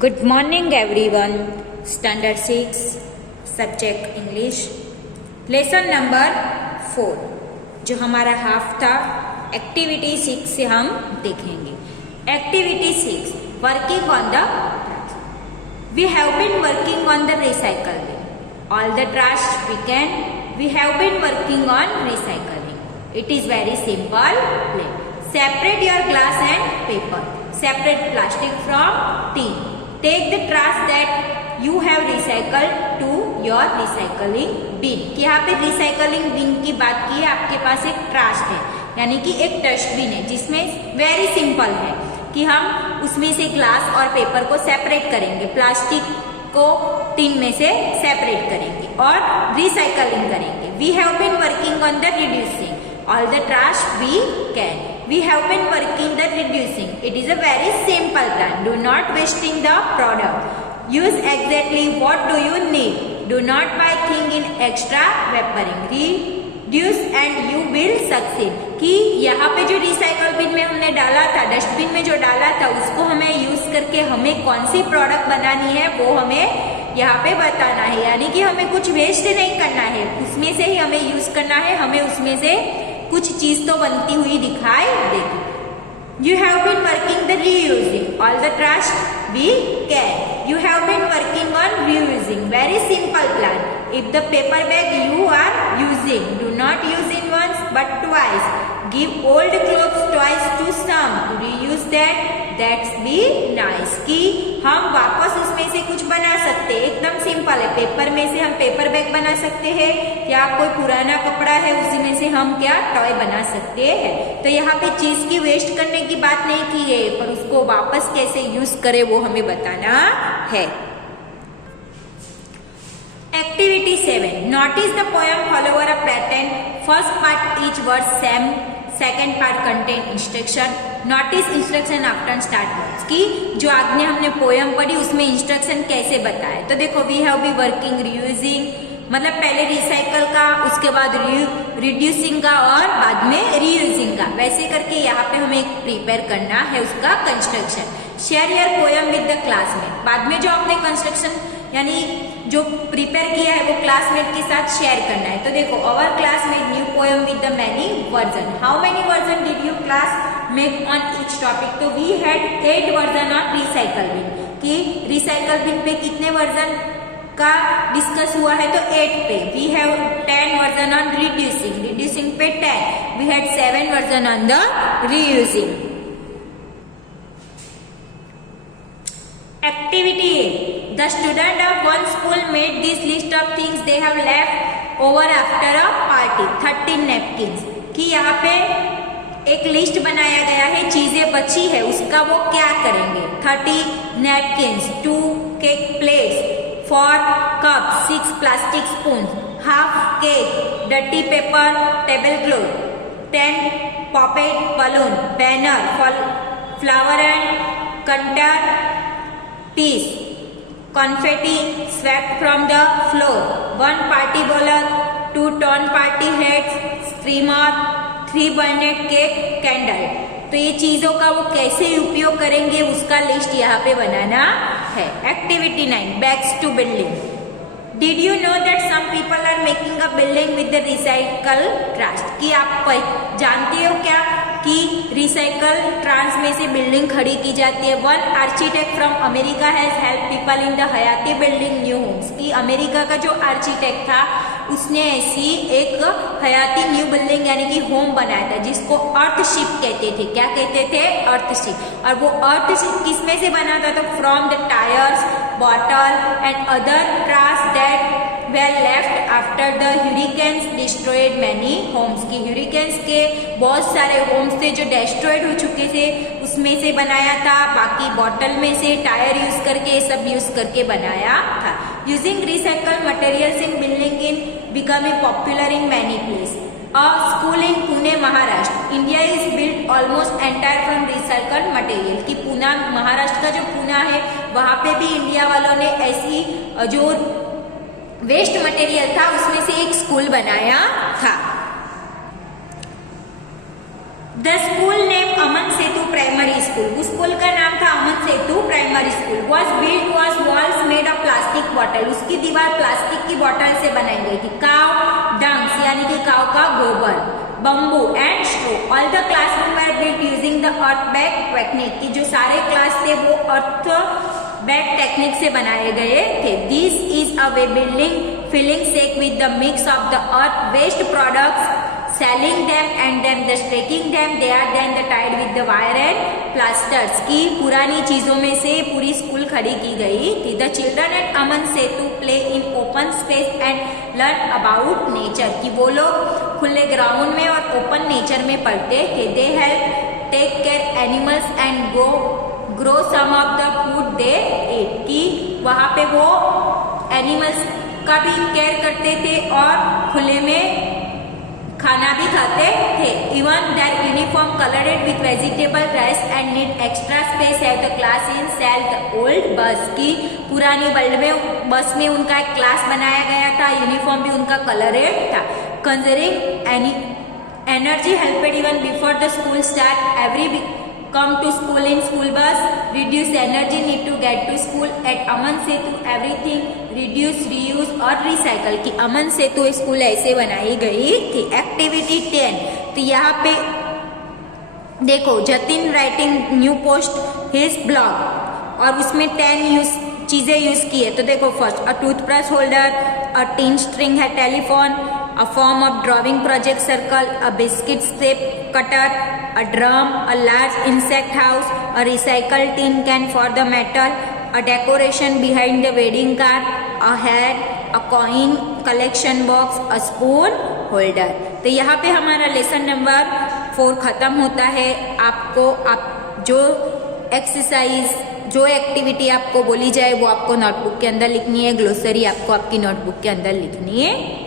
Good morning everyone. Standard 6 Subject English Lesson number 4 जो हमारा half था एक्टिविटी 6 से हम देखेंगे. Activity 6 working on the trash. We have been working on the recycle bin. All the trash we can, we have been working on recycling. It is very simple play. Separate your glass and paper. Separate plastic from tin. Take the trash that you have recycled to your recycling bin. कि यहाँ पे recycling bin की बात की है. आपके पास एक trash है यानी कि एक डस्टबिन है जिसमें वेरी सिंपल है कि हम उसमें से ग्लास और पेपर को सेपरेट करेंगे, प्लास्टिक को टिन में से सेपरेट करेंगे और रिसाइकलिंग करेंगे. We have been working on the reducing all the trash we can. We have been working the reducing. It is a very simple plan. Do not wasting the product. Use exactly what do you need. Do not buy thing in extra vaporing. Reduce and you will succeed. कि यहाँ पे जो recycle bin में हमने डाला था, dustbin में जो डाला था, उसको हमें यूज करके हमें कौन सी प्रोडक्ट बनानी है वो हमें यहाँ पे बताना है. यानी कि हमें कुछ वेस्ट नहीं करना है, उसमें से ही हमें यूज करना है. हमें उसमें से कुछ चीज तो बनती हुई दिखाई देगी. You have been working the reusing all the trash we can. You have been working on reusing. Very simple plan. If the paper bag you are using, do not use it once but twice. Give old clothes twice to some to reuse that. That's be nice. कि हम वापस उसमें से कुछ बना सकते हैं. एकदम सिंपल है. पेपर में से हम पेपर बैग बना सकते हैं या कोई पुराना कपड़ा है उसी में से हम क्या टॉय बना सकते हैं. तो यहाँ पे चीज की वेस्ट करने की बात नहीं की है, पर उसको वापस कैसे यूज करे वो हमें बताना है. Activity 7. Notice the poem follow a pattern. First part each word same. Second part contain instruction. Notice instruction after start words. कि जो आगे हमने पोयम पढ़ी उसमें इंस्ट्रक्शन कैसे बताए. तो देखो we have been working reusing मतलब पहले रिसाइकल का, उसके बाद रिड्यूसिंग का और बाद में रीयूजिंग का. वैसे करके यहाँ पे हमें प्रिपेयर करना है उसका construction. Share your poem with the classmate. बाद में जो आपने कंस्ट्रक्शन यानी जो प्रिपेयर किया है वो क्लासमेट के साथ शेयर करना है. तो देखो our classmate new poem with the many version. How many version did you class make on each topic. तो we had 8 version on recycle bin. कि रिसाइकल बिन पे कितने वर्जन का डिस्कस हुआ है. तो 8 पे. We have 10 version on reducing. Reducing पे 10. We had 7 version on the reusing. Activity A. The student of one school made this list of things they have left over after a party. 13 napkins. कि यहाँ पे एक list बनाया गया है, चीजें बची है उसका वो क्या करेंगे. 30 napkins, 2 cake plates, 4 cups, 6 plastic spoons, half cake, dirty paper, tablecloth, 10 puppet balloon, banner, flower and contour piece, confetti swept from the floor, 1 party bowler, 2 torn party hats, streamer, 3 burned cake, candle. तो ये चीजों का वो कैसे उपयोग करेंगे उसका list यहाँ पे बनाना है. Activity 9 bags to building. Did you know that some people are making a building with the recycle trash. कि आप जानते हो क्या कि रिसाइकल ट्रांस में से बिल्डिंग खड़ी की जाती है. One architect from America has help people in the हयाती बिल्डिंग न्यू होम्स. कि अमेरिका का जो आर्किटेक्ट था उसने ऐसी एक हयाती न्यू बिल्डिंग यानी कि होम बनाया था जिसको अर्थशिप कहते थे. क्या कहते थे? अर्थशिप. और वो अर्थशिप किसमें से बना था? तो from the tyres, bottle and other trash that were left after the hurricanes destroyed many homes. की hurricanes के बहुत सारे homes थे जो destroyed हो चुके थे, उसमें से बनाया था. बाकी बॉटल में से टायर यूज करके सब यूज करके बनाया था. Using recycled materials in building in becoming popular in many places. A school in Pune, Maharashtra. India is built almost entire from recycled material. कि पूना महाराष्ट्र का जो पूना है वहाँ पे भी इंडिया वालों ने ऐसी जो वेस्ट मटेरियल था उसमें से एक स्कूल बनाया था. The school name Aman Setu primary school. उस स्कूल का नाम था अमन सेतु प्राइमरी स्कूल. वॉज बॉटल, उसकी दीवार प्लास्टिक की बॉटल से बनाई गई थी। काव डंग्स यानी कि काव का गोबर, bamboo and straw. All the classroom were built using the earth bag technique, कि जो सारे क्लास थे वो अर्थ बैग टेक्निक से बनाए गए थे। This is a way building filling sack with the mix of the earth waste products, selling them and then the staking them, they are then the tied with the wire and plasters, की पुरानी चीजों में से पूरी school खड़ी की गई थी। The children at Aman Setu play in open space and learn about nature, कि वो लोग खुले ग्राउंड में और ओपन नेचर में पढ़ते थे। They help take care animals and grow some of the food they eat, कि वहाँ पे वो एनिमल्स का भी केयर करते थे और खुले में खाना भी खाते थे। Even their uniform coloured with vegetable rice and need extra space है the class in sell the old bus, की पुरानी वर्ल्ड में बस में उनका एक क्लास बनाया गया था, यूनिफॉर्म भी उनका कलरेड था। Conserving energy helped even before the school start, every come to school in school bus, reduce energy need to get to school at Aman Setu, everything reduce, reuse और recycle, की अमन सेतु school ऐसे बनाई गई थी। Activity 10, तो यहाँ पे देखो Jatin writing new post his blog और उसमें 10 चीजें यूज की है। तो देखो first a toothbrush holder, a tin string है telephone, a form of drawing project circle, a biscuit strip cutter, a drum, a large insect house, a recycled tin can for the metal, a decoration behind the wedding card, a hat, a coin collection box, a spoon holder। तो यहाँ पे हमारा lesson number 4 खत्म होता है। आपको आप जो एक्सरसाइज जो एक्टिविटी आपको बोली जाए वो आपको नोटबुक के अंदर लिखनी है, ग्लोसरी आपको आपकी नोटबुक के अंदर लिखनी है।